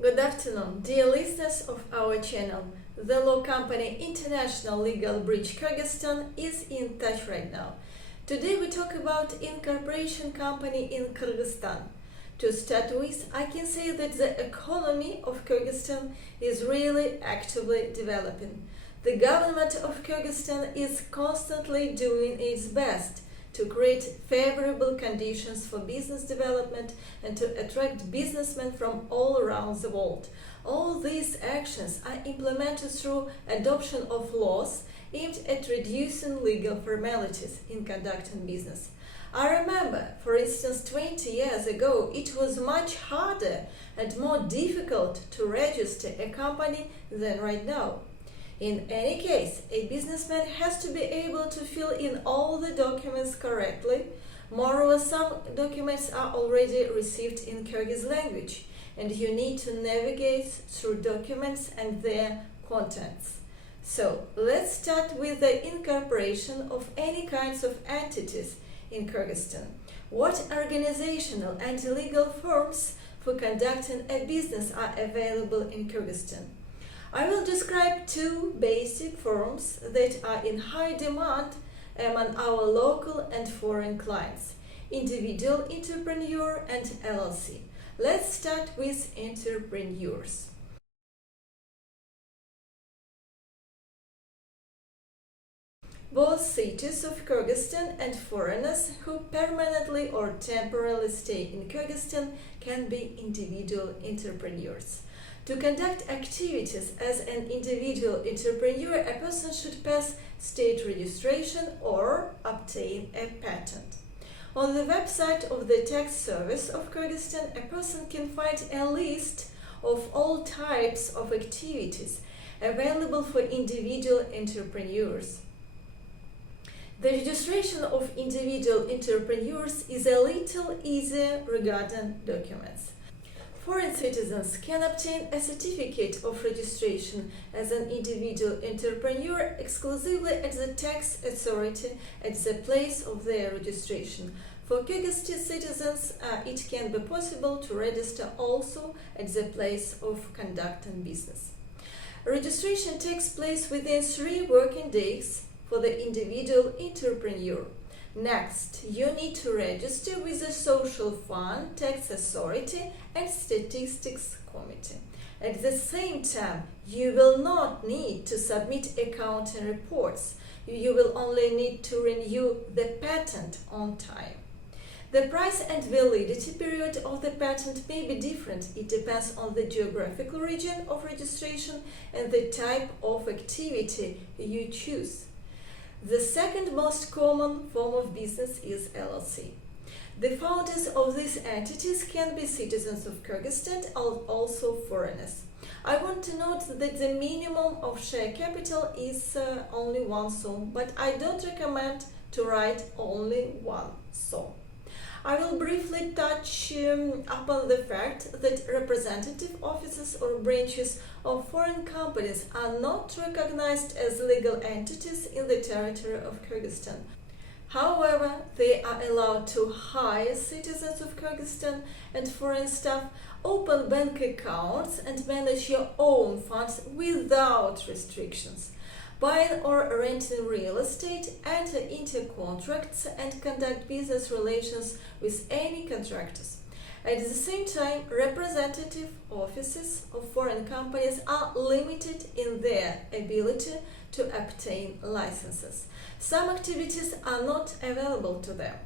Good afternoon, dear listeners of our channel. The law company International Legal Bridge Kyrgyzstan is in touch right now. Today we talk about Incorporation company in Kyrgyzstan. To start with, I can say that the economy of Kyrgyzstan is really actively developing. The government of Kyrgyzstan is constantly doing its best to create favorable conditions for business development and to attract businessmen from all around the world. All these actions are implemented through adoption of laws aimed at reducing legal formalities in conducting business. I remember, for instance, 20 years ago, it was much harder and more difficult to register a company than right now. In any case, a businessman has to be able to fill in all the documents correctly. Moreover, some documents are already received in Kyrgyz language, and you need to navigate through documents and their contents. So, let's start with the incorporation of any kinds of entities in Kyrgyzstan. What organizational and legal forms for conducting a business are available in Kyrgyzstan? I will describe two basic forms that are in high demand among our local and foreign clients: individual entrepreneur and LLC. Let's start with entrepreneurs. Both citizens of Kyrgyzstan and foreigners who permanently or temporarily stay in Kyrgyzstan can be individual entrepreneurs. To conduct activities as an individual entrepreneur, a person should pass state registration or obtain a patent. On the website of the tax service of Kyrgyzstan, a person can find a list of all types of activities available for individual entrepreneurs. The registration of individual entrepreneurs is a little easier regarding documents. Foreign citizens can obtain a certificate of registration as an individual entrepreneur exclusively at the tax authority at the place of their registration. For Kyrgyz citizens, it can be possible to register also at the place of conducting business. Registration takes place within 3 working days for the individual entrepreneur. Next, you need to register with the Social Fund, Tax Authority and Statistics Committee. At the same time, you will not need to submit accounting reports. You will only need to renew the patent on time. The price and validity period of the patent may be different. It depends on the geographical region of registration and the type of activity you choose. The second most common form of business is LLC. The founders of these entities can be citizens of Kyrgyzstan and also foreigners. I want to note that the minimum of share capital is only 1 som, but I don't recommend to write only 1 som. I will briefly touch upon the fact that representative offices or branches of foreign companies are not recognized as legal entities in the territory of Kyrgyzstan. However, they are allowed to hire citizens of Kyrgyzstan and foreign staff, open bank accounts and manage your own funds without restrictions. Buying or renting real estate, enter into contracts and conduct business relations with any contractors. At the same time, representative offices of foreign companies are limited in their ability to obtain licenses. Some activities are not available to them.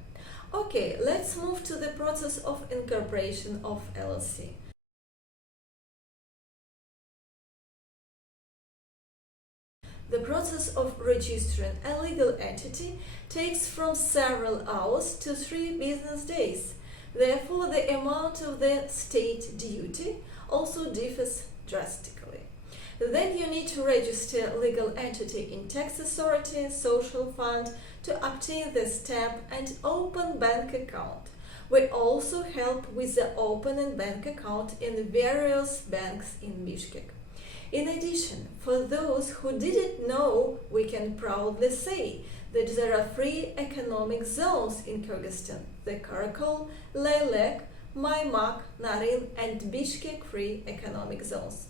Okay, let's move to the process of incorporation of LLC. The process of registering a legal entity takes from several hours to 3 business days. Therefore, the amount of the state duty also differs drastically. Then you need to register legal entity in tax authority, social fund to obtain the stamp and open bank account. We also help with the opening bank account in various banks in Bishkek. In addition, for those who didn't know, we can proudly say that there are 3 economic zones in Kyrgyzstan: the Karakol, Laylak, Maymak, Narin and Bishkek Free Economic Zones.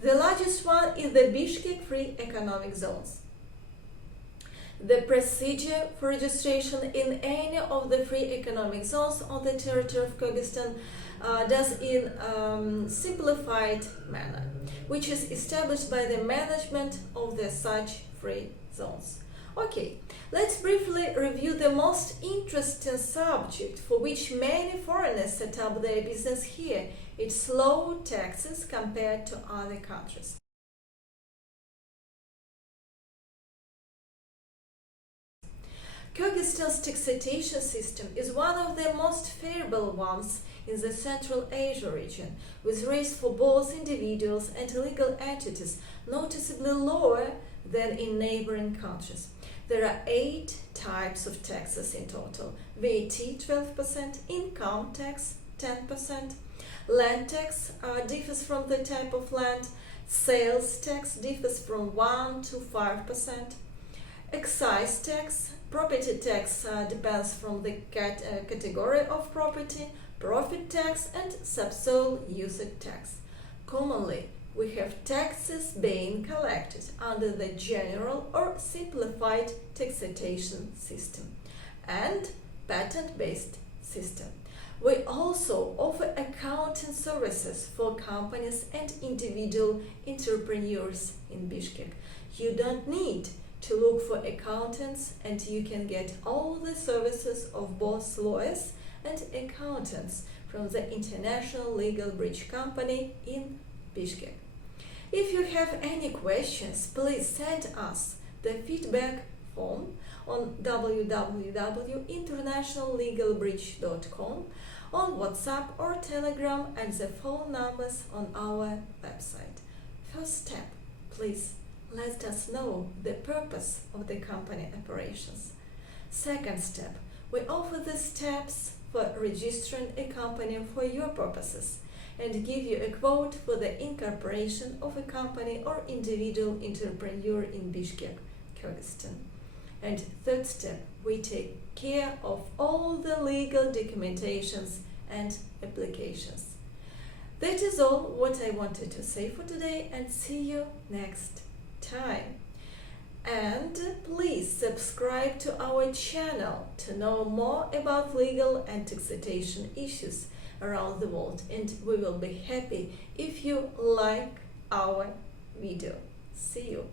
The largest one is the Bishkek Free Economic Zones. The procedure for registration in any of the free economic zones on the territory of Kyrgyzstan does in simplified manner, which is established by the management of the such free zones. Okay, let's briefly review the most interesting subject for which many foreigners set up their business here. It's low taxes compared to other countries. Kyrgyzstan's taxation system is one of the most favorable ones in the Central Asia region, with rates for both individuals and legal entities noticeably lower than in neighboring countries. There are 8 types of taxes in total: VAT 12%, income tax 10%, land tax differs from the type of land, sales tax differs from 1 to 5%, excise tax, property tax depends from the category of property, profit tax and subsoil usage tax. Commonly, we have taxes being collected under the general or simplified taxation system and patent-based system. We also offer accounting services for companies and individual entrepreneurs in Bishkek. You don't need to look for accountants, and you can get all the services of both lawyers and accountants from the International Legal Bridge Company in Bishkek. If you have any questions, please send us the feedback form on www.internationallegalbridge.com, on WhatsApp or Telegram, and the phone numbers on our website. First step, please let us know the purpose of the company operations. Second step, we offer the steps for registering a company for your purposes and give you a quote for the incorporation of a company or individual entrepreneur in Bishkek, Kyrgyzstan. And third step, we take care of all the legal documentations and applications. That is all what I wanted to say for today, and see you next time. And please subscribe to our channel to know more about legal and taxation issues around the world, and we will be happy if you like our video. See you.